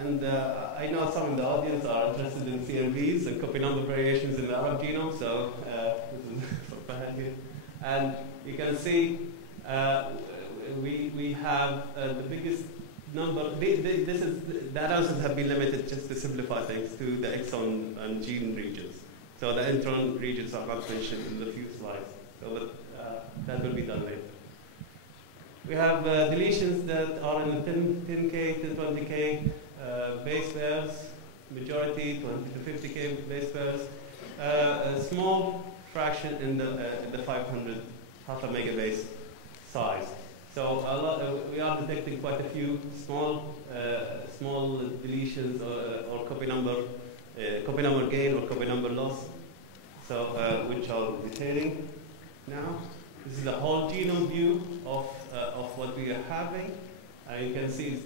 And I know some in the audience are interested in CMVs and copy number variations in the Arab genome, so this is for here. And you can see we have the biggest number. This is the analysis have been limited just to simplify things to the exon and gene regions. So the intron regions are not mentioned in the few slides. So that will be done later. We have deletions that are in the 10K to 20K base pairs, majority 20 to 50K base pairs, a small fraction in the 500 half a megabase size. So we are detecting quite a few small deletions or copy number gain or copy number loss. So which I'll be detailing now. This is the whole genome view of what we are having. You can see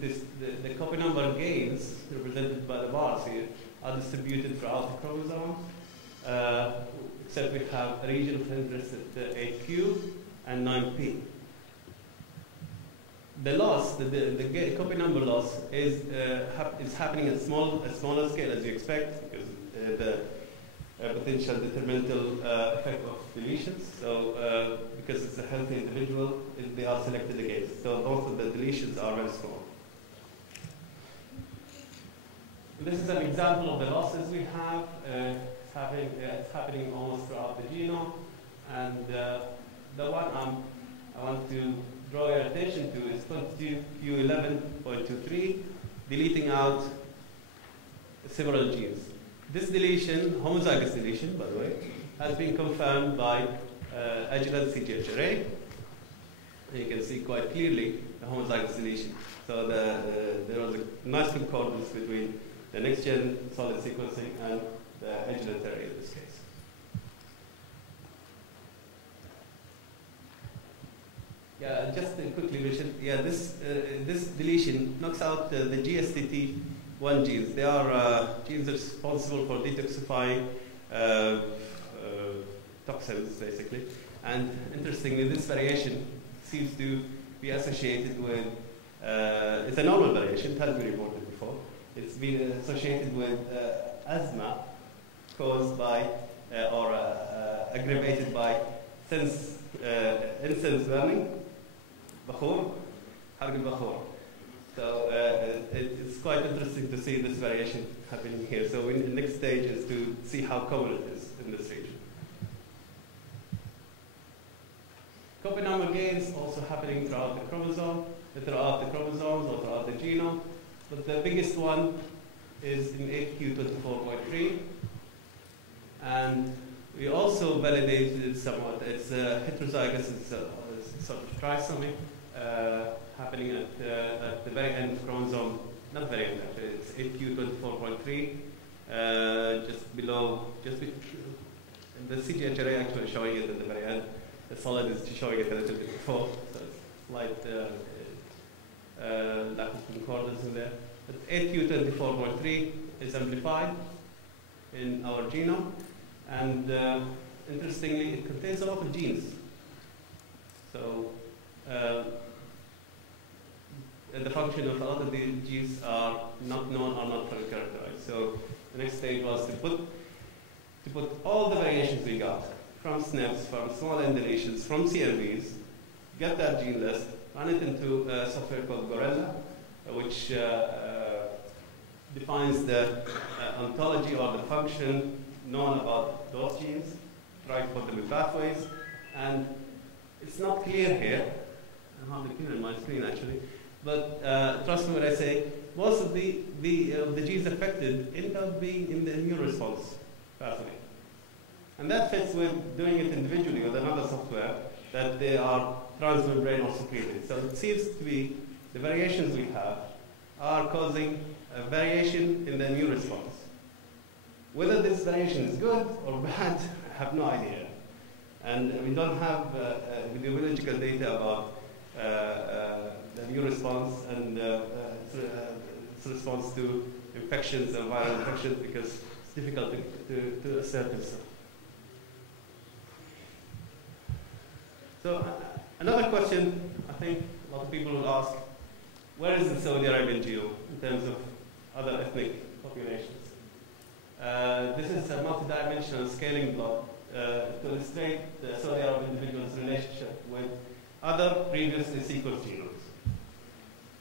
the copy number gains represented by the bars here are distributed throughout the chromosome, except we have a region of interest at 8q and 9p. The loss, the copy number loss, is happening at a smaller scale as you expect, because the potential detrimental effect of deletions. So because it's a healthy individual, they are selected against. So both of the deletions are very small. This is an example of the losses we have. It's happening almost throughout the genome. And the one I want to draw your attention to is 22q11.23, deleting out several genes. This deletion, homozygous deletion, by the way, has been confirmed by adjuvant CEGMR. You can see quite clearly the homozygous deletion. So there was a nice concordance between the next-gen solid sequencing and the adjuvant array in this case. Yeah, just to quickly mention, yeah, this deletion knocks out the GSTT1 genes. They are genes responsible for detoxifying toxins, basically. And interestingly, this variation seems to be associated with, it's a normal variation, it has been reported before. It's been associated with asthma caused by, or aggravated by incense burning, Bakhur, Harg al-Bakhur. So it's quite interesting to see this variation happening here. So the next stage is to see how common it is in this region. Copy number gains also happening throughout the chromosome, throughout the chromosomes or throughout the genome. But the biggest one is in 8q24.3. And we also validated it somewhat. It's heterozygous, it's sort of trisomy happening at the very end of chromosome, not very end actually, it's 8q24.3, just below, the CEGMR actually showing it at the very end. The solid is showing it a little bit before, so it's slight lack of concordance in there. But 8q24.3 is amplified in our genome, and interestingly, it contains a lot of genes. So the function of a lot of these genes are not known or not fully characterized. So the next stage was to put all the variations we got from SNPs, from small end deletions, from CMVs, get that gene list, run it into a software called Gorilla, which defines the ontology or the function known about those genes, try to put them in pathways, and it's not clear here. I'm hardly clear on my screen actually, but trust me when I say most of the genes affected end up being in the immune response pathway. And that fits with doing it individually with another software that they are transmembrane or secreted. So it seems to be the variations we have are causing a variation in the immune response. Whether this variation is good or bad, I have no idea. And we don't have epidemiological data about the immune response and its response to infections and viral infections because it's difficult to assert this. So another question I think a lot of people will ask, where is the Saudi Arabian genome in terms of other ethnic populations. This is a multidimensional scaling plot to illustrate the Saudi Arab individual's relationship with other previously sequenced genomes.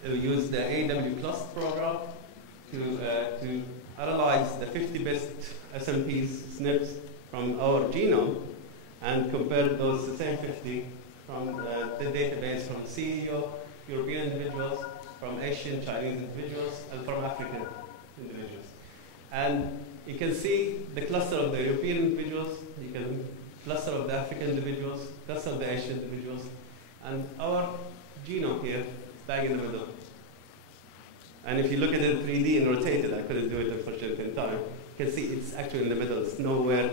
We use the AW-CLUST program to analyze the 50 best SNPs, SNPs from our genome and compare those, the same 50, from the database from CEO, European individuals, from Asian, Chinese individuals, and from African individuals. And you can see the cluster of the European individuals, you can cluster of the African individuals, cluster of the Asian individuals, and our genome here is bang in the middle. And if you look at it in 3D and rotate it, I couldn't do it unfortunately in time, you can see it's actually in the middle. It's nowhere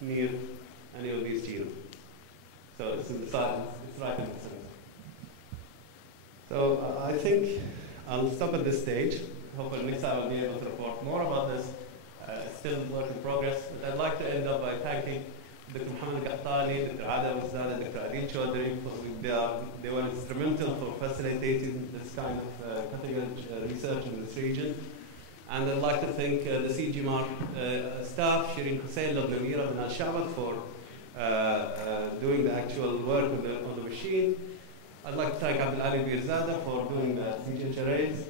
near any of these genomes. So it's in the side, it's right in the center. So I think I'll stop at this stage. Hopefully next time I'll be able to report more about this. It's still a work in progress. But I'd like to end up by thanking Dr. Mohammed Qahtani, Dr. Ada Wazdada, Dr. Adil Chaudhary. They were instrumental for facilitating this kind of cutting-edge research in this region. And I'd like to thank the CEGMR staff, Shireen Hussain, Lobnamira, and Al-Shabat for doing the actual work on the machine. I'd like to thank Abdul Ali Birzada for doing the region charades.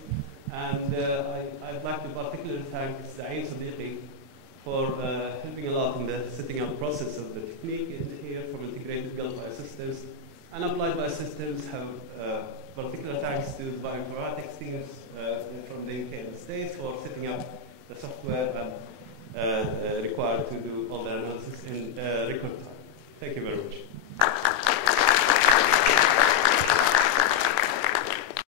And I'd like to particularly thank Saeed Sadiqi for helping a lot in the setting up process of the technique in here from integrated Gulf Biosystems. And Applied Biosystems have particular thanks to the bioinformatics teams from the UK and the States for setting up the software and required to do all the analysis in record time. Thank you very much.